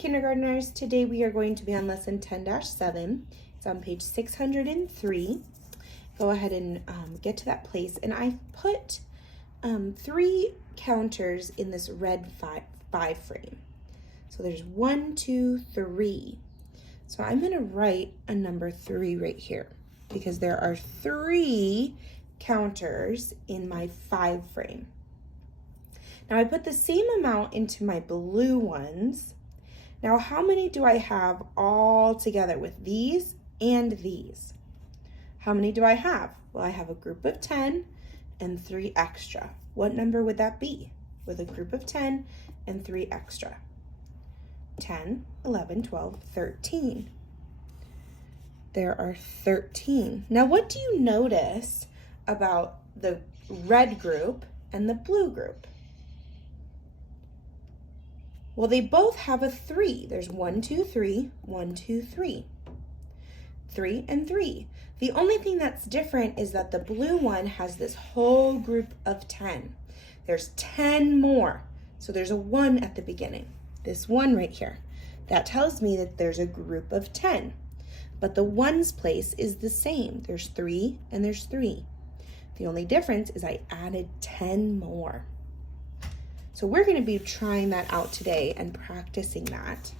kindergartners. Today we are going to be on lesson 10-7. It's on page 603. Go ahead and get to that place. And I put 3 counters in this red five frame. So there's 1, 2, 3. So I'm going to write a number 3 right here because there are 3 counters in my 5 frame. Now I put the same amount into my blue ones. Now how many do I have all together with these and these? How many do I have? Well, I have a group of 10 and 3 extra. What number would that be with a group of 10 and 3 extra? 10, 11, 12, 13. There are 13. Now what do you notice about the red group and the blue group? Well, they both have a 3. There's 1, 2, 3, 1, 2, 3. 3 and 3. The only thing that's different is that the blue one has this whole group of 10. There's 10 more. So there's a 1 at the beginning. This 1 right here. That tells me that there's a group of 10. But the 1's place is the same. There's 3 and there's 3. The only difference is I added 10 more. So we're going to be trying that out today and practicing that.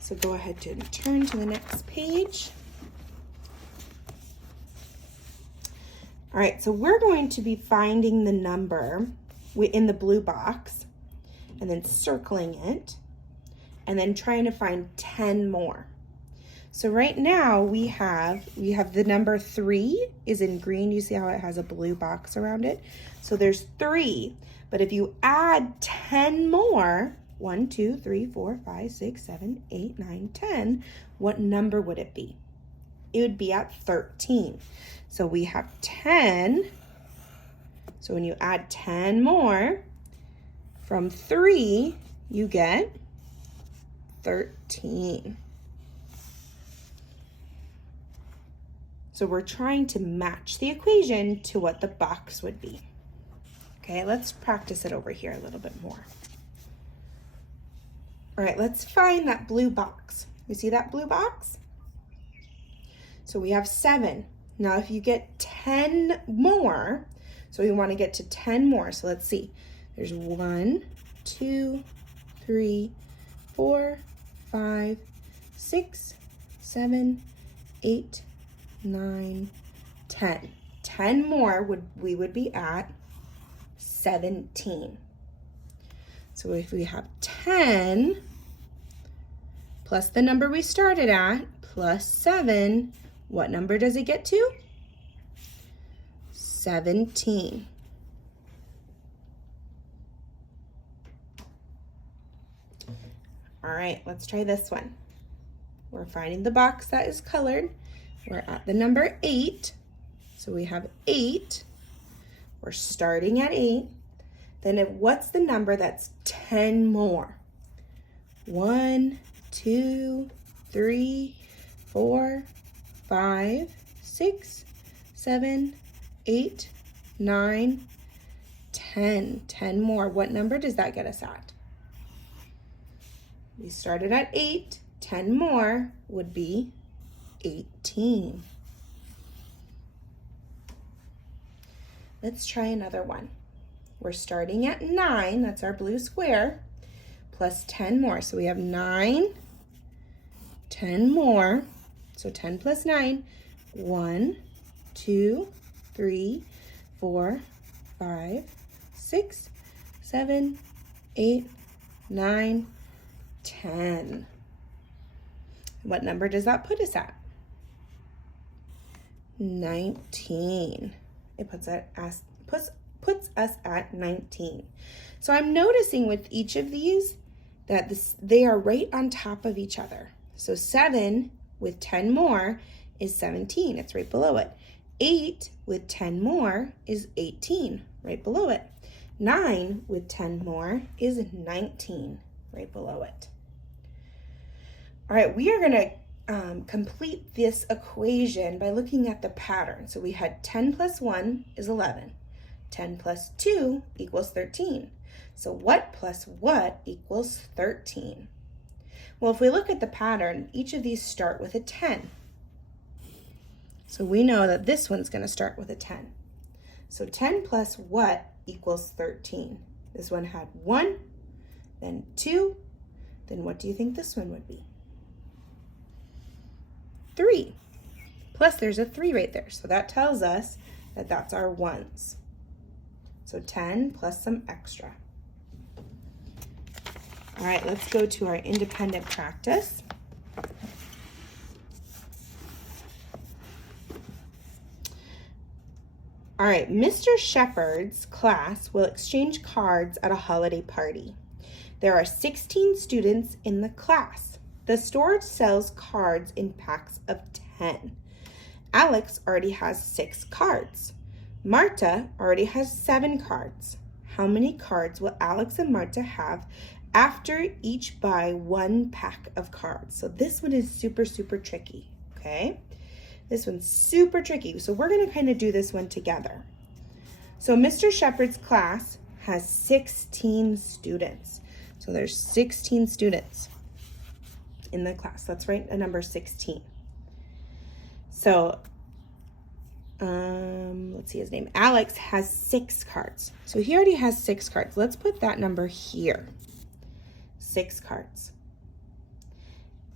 So go ahead and turn to the next page. All right, so we're going to be finding the number in the blue box and then circling it and then trying to find 10 more. So right now we have the number 3 is in green. You see how it has a blue box around it? So there's 3. But if you add 10 more, 1, 2, 3, 4, 5, 6, 7, 8, 9, 10, what number would it be? It would be at 13. So we have 10. So when you add 10 more from 3, you get 13. So we're trying to match the equation to what the box would be. Okay, let's practice it over here a little bit more. All right, let's find that blue box. You see that blue box? So we have 7. Now if you get 10 more, so we want to get to 10 more. So let's see. There's 1, 2, 3, 4, 5, 6, 7, 8, 9, 10. 10 more we would be at 17. So if we have 10 plus the number we started at plus 7, what number does it get to? 17. All right, let's try this one. We're finding the box that is colored. We're at the number 8. So we have 8. We're starting at 8. Then what's the number that's 10 more? 1, 2, 3, 4, 5, 6, 7, 8, 9, 10. 10 more. What number does that get us at? We started at 8. 10 more would be 18. Let's try another one. We're starting at 9, that's our blue square, plus 10 more. So we have 9, 10 more. So 10 plus 9, 1, 2, 3, 4, 5, 6, 7, 8, 9, 10. What number does that put us at? 19. It puts us at 19. So I'm noticing with each of these that they are right on top of each other. So 7 with 10 more is 17. It's right below it. 8 with 10 more is 18, right below it. 9 with 10 more is 19, right below it. All right, we are going to complete this equation by looking at the pattern. So we had 10 plus 1 is 11. 10 plus 2 equals 13. So what plus what equals 13? Well, if we look at the pattern, each of these start with a 10. So we know that this one's going to start with a 10. So 10 plus what equals 13? This one had 1, then 2, then what do you think this one would be? 3. Plus there's a 3 right there. So that tells us that that's our ones. So 10 plus some extra. All right, let's go to our independent practice. All right, Mr. Shepherd's class will exchange cards at a holiday party. There are 16 students in the class. The store sells cards in packs of 10. Alex already has 6 cards. Marta already has 7 cards. How many cards will Alex and Marta have after each buy 1 pack of cards? So this one is super, super tricky, okay? This one's super tricky. So we're gonna kind of do this one together. So Mr. Shepherd's class has 16 students. So there's 16 students in the class. Let's write a number 16. So let's see his name. Alex has 6 cards. So he already has 6 cards. Let's put that number here. 6 cards.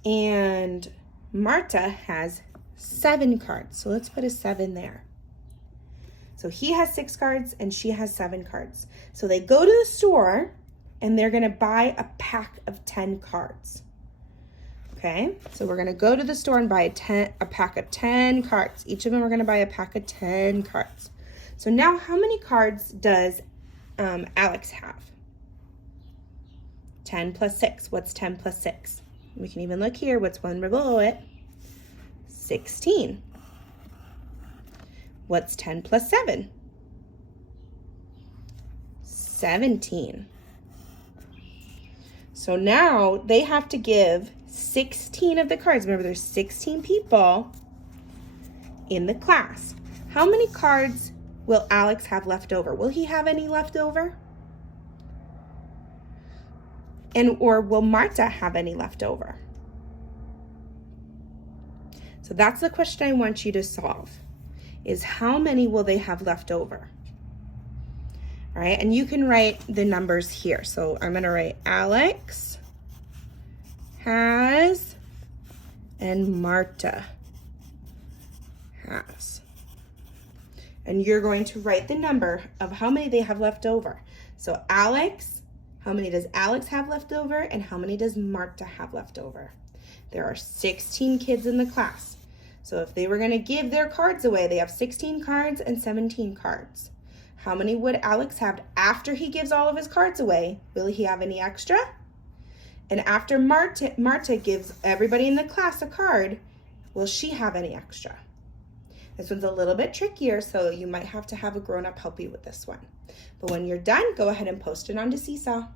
And Marta has 7 cards. So let's put a 7 there. So he has 6 cards and she has 7 cards. So they go to the store and they're going to buy a pack of 10 cards. Okay, so we're going to go to the store and buy a pack of 10 cards. Each of them are going to buy a pack of 10 cards. So now how many cards does Alex have? 10 plus 6. What's 10 plus 6? We can even look here. What's one below it? 16. What's 10 plus 7? 17. So now they have to give 16 of the cards. Remember, there's 16 people in the class. How many cards will Alex have left over? Will he have any left over? Or will Marta have any left over? So that's the question I want you to solve, is how many will they have left over? All right, and you can write the numbers here. So I'm going to write Alex has and Marta has. And you're going to write the number of how many they have left over. So Alex, how many does Alex have left over, and how many does Marta have left over? There are 16 kids in the class. So if they were going to give their cards away, they have 16 cards and 17 cards. How many would Alex have after he gives all of his cards away? Will he have any extra? And after Marta gives everybody in the class a card, will she have any extra? This one's a little bit trickier, so you might have to have a grown-up help you with this one. But when you're done, go ahead and post it onto Seesaw.